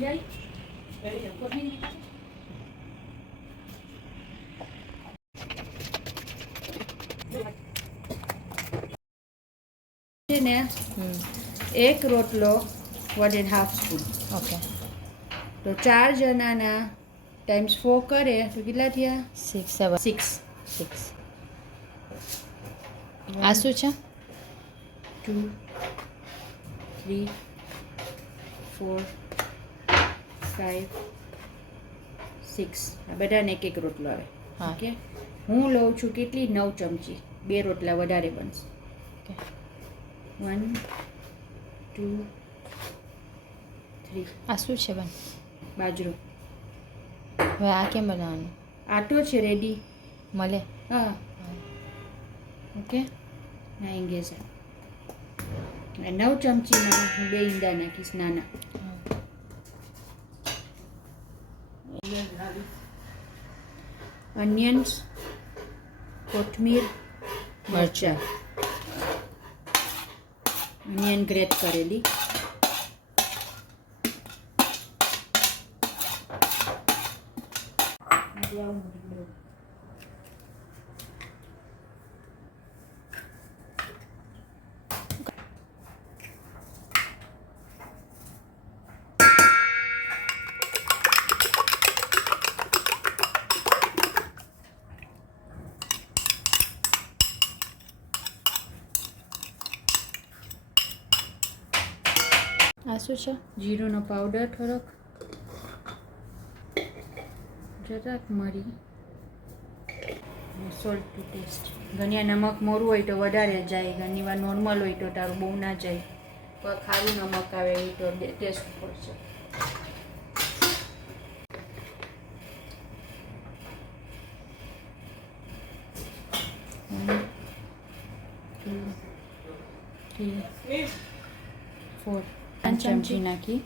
ને એક રોટલો 1.5 સ્પૂન. ઓકે. તો 4 જણાના ટાઈમ્સ 4 કરે તો કેટલા થયા? 6. 6. આ શું છે? 2 3 4 5 6. આ બધાને એક રોટલો આવે. ઓકે. હું લઉં છું કેટલી? 9 ચમચી. 2 રોટલા વધારે બનશે. 1 2 3. આ શું છે બેન? બાજરો. હવે આ કેમ બનાવવાનું? આટો છે રેડી મળે? હા. ઓકે. ના એંગેજ 9 ચમચીમાં હું 2 ઈંડા નાખીશ નાના. ઓનિયન્સ, કોથમીર, મરચાં. ઓનિયન ગ્રેટ કરેલી, આ શું છે? જીરુંનો પાવડર થોડોક, જરાક મરી, સોલ્ટ ટુ ટેસ્ટ. ઘણીવાર નમક મોરું હોય તો વધારે જાય, ઘણીવાર નોર્મલ હોય તો તારું બહુ ના જાય. પણ ખારું નમક આવે એ તો ટેસ્ટ ઉપર છે. ફોર 5 ચમચી નાખી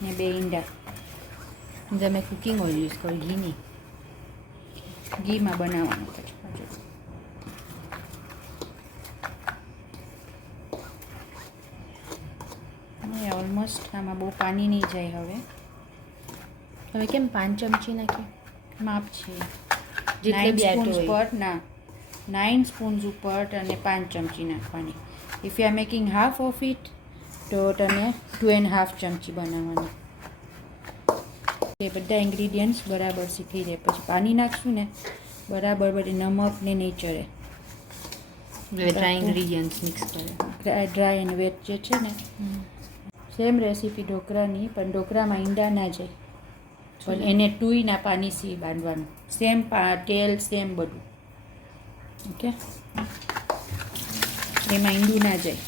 ને 2 ઈંડા. મેં કુકિંગ ઓઇલ યુઝ કરું, ઘી નહીં. ઘીમાં બનાવવાનું પછી ઓલમોસ્ટ આમાં બહુ પાણી નહીં જાય. હવે કેમ 5 ચમચી નાખી? માપ છે જેટલે 9 બી આટલું સ્પૂન્સ હોય. પર ના 9 સ્પૂન્સ ઉપર અને 5 ચમચી નાખવાની. If you are making half of it તો તમે 2.5 ચમચી બનાવવાની. એ બધા ઇન્ગ્રીડિયન્ટ્સ બરાબર શીખી જાય પછી પાણી નાખશું ને બરાબર બધી નમક ને નહીં ચડે. ડ્રાય ઇન્ગ્રીડિયન્ટ્સ મિક્સ કરે. ડ્રાય એન્ડ વેટ જે છે ને સેમ રેસીપી ઢોકળાની, પણ ઢોકળામાં ઈંડા ના જાય પણ એને ટૂઈના પાણીથી બાંધવાનું. સેમ તેલ સેમ બધું. ઓકે. એમાં ઈંડું ના જાય.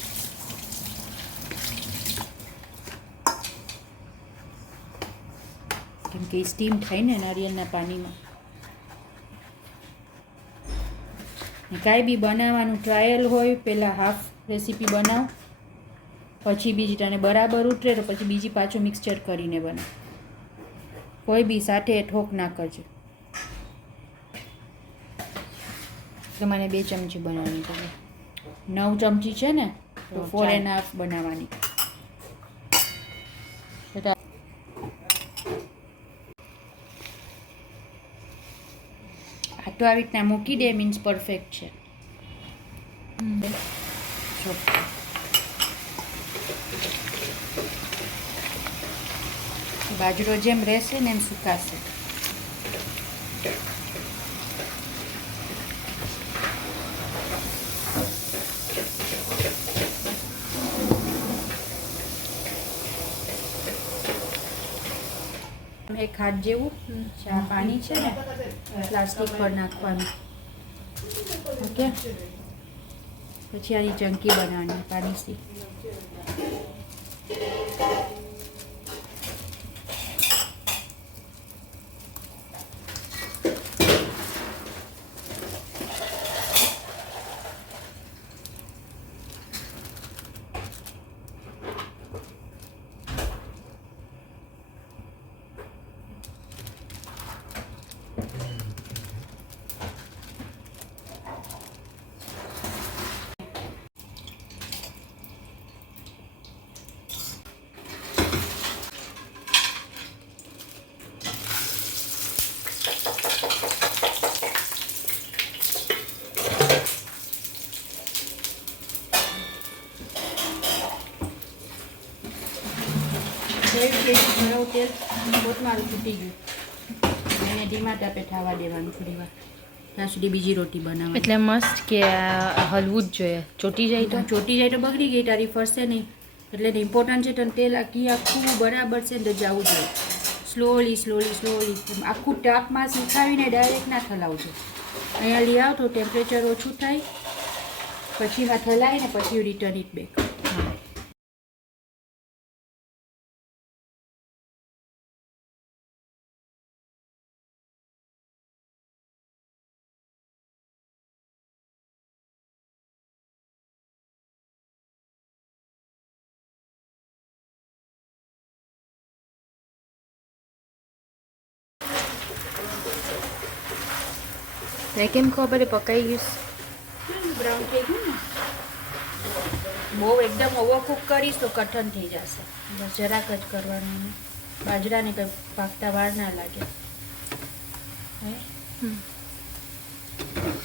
કેમ કે સ્ટીમ થાય ને નારિયેળના પાણીમાં. કાંઈ બી બનાવવાનું ટ્રાયલ હોય, પહેલાં હાફ રેસીપી બનાવ, પછી બીજી તને બરાબર ઉતરે તો પછી બીજી પાછું મિક્સચર કરીને બનાવ. કોઈ બી સાથે ઠોક ના કરજો. તો મને 2 ચમચી બનાવવાની પડે. 9 ચમચી છે ને તો 4.5 બનાવવાની. આ તો આવી રીતના મૂકી દે મીન્સ પરફેક્ટ છે. બાજરો જેમ રહેશે ને એમ સુકાશે. એક હાથ જેવું આ પાણી છે ને પ્લાસ્ટિક પર નાખવાનું. ઓકે. પછી આની ચંકી બનાવવાની પાણીથી. તેલ ભરાવું તેલ કોથમારું છૂટી ગયું એને ધીમા તાપે થવા દેવાનું થોડી વાર ત્યાં સુધી બીજી રોટી બનાવવાની. એટલે મસ્ત કે આ હલવું જ જોઈએ, ચોટી જાય તો ચોટી જાય તો બગડી ગઈ તારી ફરશે નહીં. એટલે ઇમ્પોર્ટન્ટ છે તને તેલ ઘી આખું બરાબર છે ને જવું જોઈએ. સ્લોલી આખું ટાપમાં શીખાવીને ડાયરેક્ટ ના થલાવજો. અહીંયા લઈ આવ તો ટેમ્પરેચર ઓછું થાય પછી માં થલાવીને પછી રિટર્ન ઇટ બેક. ને કેમ ખબર પડે પકાઈ ગયું? બ્રાઉન થઈ ગયું ને. બહુ એકદમ ઓવરકુક કરીશ તો કઠણ થઈ જશે. બસ જરાક જ કરવાનું. બાજરાને કંઈ પાકતા વાર ના લાગે.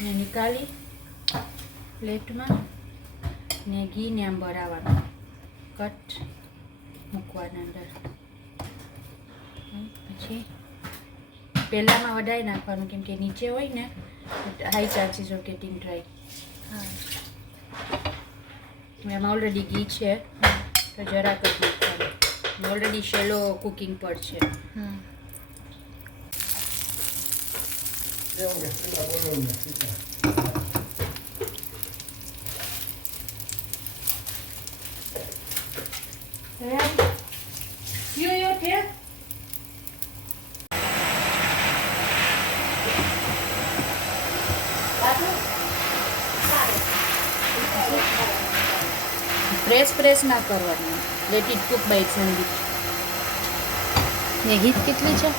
ને નીકાળી પ્લેટમાં ને ઘીને આમ ભરાવાનું, કટ મૂકવાના અંદર. પછી પહેલાંમાં વડાઈ નાખવાનું કેમ કે નીચે હોય ને high chances of gating dry. એમાં ઓલરેડી ઘી છે તો જરાક જ નાખવાનું. ઓલરેડી શેલો કુકિંગ પર છે. પ્રેસ ના કરવાનું. Let it cook by its own. ને હીટ કેટલી છે?